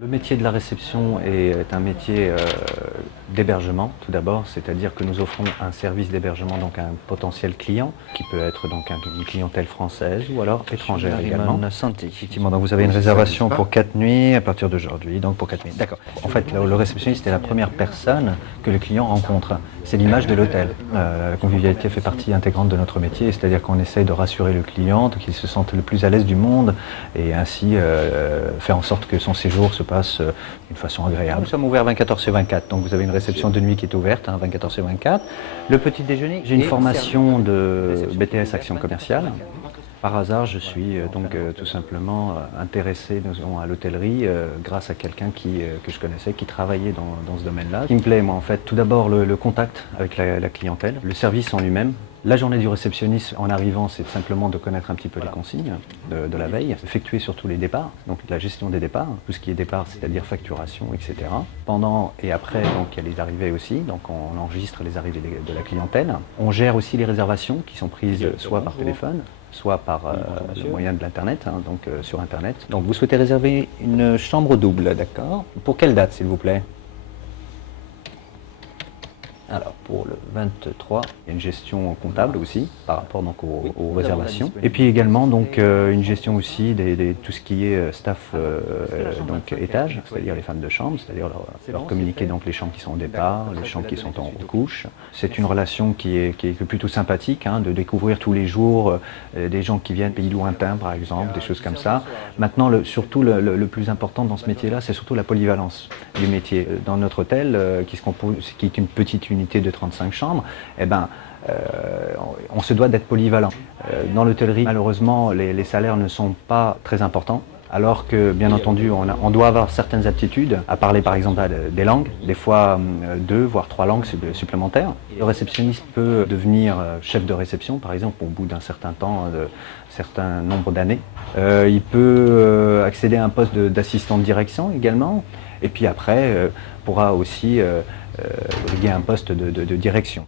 Le métier de la réception est un métier d'hébergement tout d'abord, c'est-à-dire que nous offrons un service d'hébergement donc à un potentiel client qui peut être donc une clientèle française ou alors étrangère également. Santé, effectivement, donc vous avez une réservation pour 4 nuits à partir d'aujourd'hui, donc pour 4 nuits. D'accord. En fait, le réceptionniste est la première personne que le client rencontre. C'est l'image de l'hôtel. La convivialité fait partie intégrante de notre métier, c'est-à-dire qu'on essaye de rassurer le client, qu'il se sente le plus à l'aise du monde et ainsi faire en sorte que son séjour se passe d'une façon agréable. Nous sommes ouverts 24h sur 24, donc vous avez une réception de nuit qui est ouverte 24h sur 24. Le petit déjeuner, j'ai une formation de BTS Action Commerciale. Par hasard, je suis tout simplement intéressé à l'hôtellerie grâce à quelqu'un que je connaissais, qui travaillait dans ce domaine-là. Ce qui me plaît, moi, en fait, tout d'abord le contact avec la clientèle, le service en lui-même. La journée du réceptionniste, en arrivant, c'est simplement de connaître un petit peu les consignes de la veille, effectuer surtout les départs, donc la gestion des départs, tout ce qui est départ, c'est-à-dire facturation, etc. Pendant et après, donc il y a les arrivées aussi, donc on enregistre les arrivées de la clientèle. On gère aussi les réservations qui sont prises soit par téléphone, soit par le moyen de l'internet, sur internet. Donc vous souhaitez réserver une chambre double, d'accord? Pour quelle date, s'il vous plaît? Alors pour le 23, il y a une gestion comptable aussi par rapport donc aux réservations. Et puis également donc une gestion aussi tout ce qui est staff donc étage, c'est-à-dire les femmes de chambre, c'est-à-dire leur communiquer donc les chambres qui sont au départ, les chambres qui sont en couche. C'est une relation qui est plutôt sympathique, de découvrir tous les jours des gens qui viennent pays lointains par exemple, des choses comme ça. Maintenant surtout le plus important dans ce métier-là, c'est surtout la polyvalence du métier. Dans notre hôtel qui est une petite unité de 35 chambres, on se doit d'être polyvalent. Dans l'hôtellerie, malheureusement, les salaires ne sont pas très importants, alors que, bien entendu, on doit avoir certaines aptitudes à parler, par exemple, des langues, des fois 2, voire 3 langues supplémentaires. Le réceptionniste peut devenir chef de réception, par exemple, au bout d'un certain temps, certain nombre d'années. Il peut accéder à un poste d'assistant de direction également, et puis après, pourra aussi briguer un poste de direction.